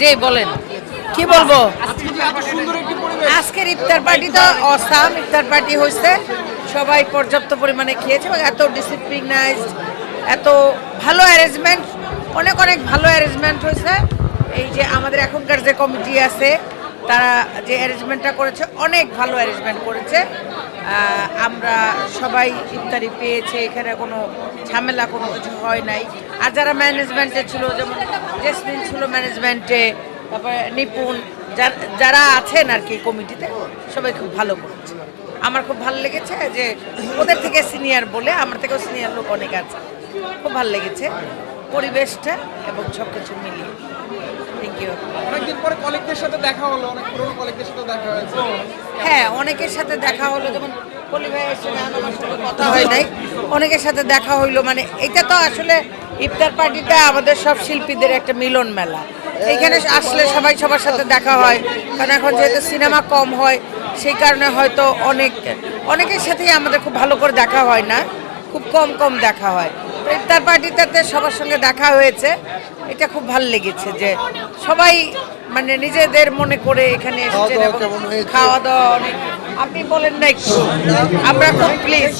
জি, বলেন। কি বলব? যে আজকের ইফতার পার্টি তো অসাম, ইফতার পার্টি হয়েছে। সবাই পর্যাপ্ত পরিমাণে খেয়েছে এবং এত ডিসিপ্লিনাইজড এত ভালো অ্যারেঞ্জমেন্ট অনেক অনেক ভালো অ্যারেঞ্জমেন্ট হয়েছে। এই যে আমাদের এখনকার যে কমিটি আছে তারা যে অ্যারেঞ্জমেন্টটা করেছে, অনেক ভালো অ্যারেঞ্জমেন্ট করেছে। আমরা সবাই ইফতারি পেয়েছে, এখানে কোনো ঝামেলা, কোনো কিছু হয় নাই। আর যারা ম্যানেজমেন্টে ছিল, যেমন জেসমিন ছিল ম্যানেজমেন্টে তারপরে নিপুণ, যার- আছেন আর কি কমিটিতে, সবাই খুব ভালো করেছে। আমার খুব ভালো লেগেছে যে ওদের থেকে সিনিয়র বলে, আমার থেকেও সিনিয়র লোক অনেক আছে। খুব ভালো লেগেছে। পরিবেশটা এবং সব কিছু মিলিয়ে। থ্যাংক ইউ অনেকদিন পরে কলিগদের সাথে দেখা হলো অনেক পুরনো কলিগদের সাথে দেখা হয়েছে। হ্যাঁ অনেকের সাথে দেখা হলো যেমন পলি ভাইয়ের সঙ্গে আমার সঙ্গে কথা হয় নাই। অনেকের সাথে দেখা হইল মানে এটা তো আসলে ইফতার পার্টিটা আমাদের সব শিল্পীদের একটা মিলন মেলা। এইখানে আসলে সবাই সবার সাথে দেখা হয় কারণ এখন যেহেতু সিনেমা কম হয় সেই কারণে হয়তো অনেক অনেকের সাথেই আমাদের খুব ভালো করে দেখা হয় না খুব কম কম দেখা হয়। ইফতার পার্টিটাতে সবার সঙ্গে দেখা হয়েছে। এটা খুব ভালো লেগেছে যে সবাই মানে নিজেদের মনে করে এখানে এসেছেন এবং খাওয়া দাওয়া অনেক আপনি বলেন না একটু। আমরা খুব প্লিজ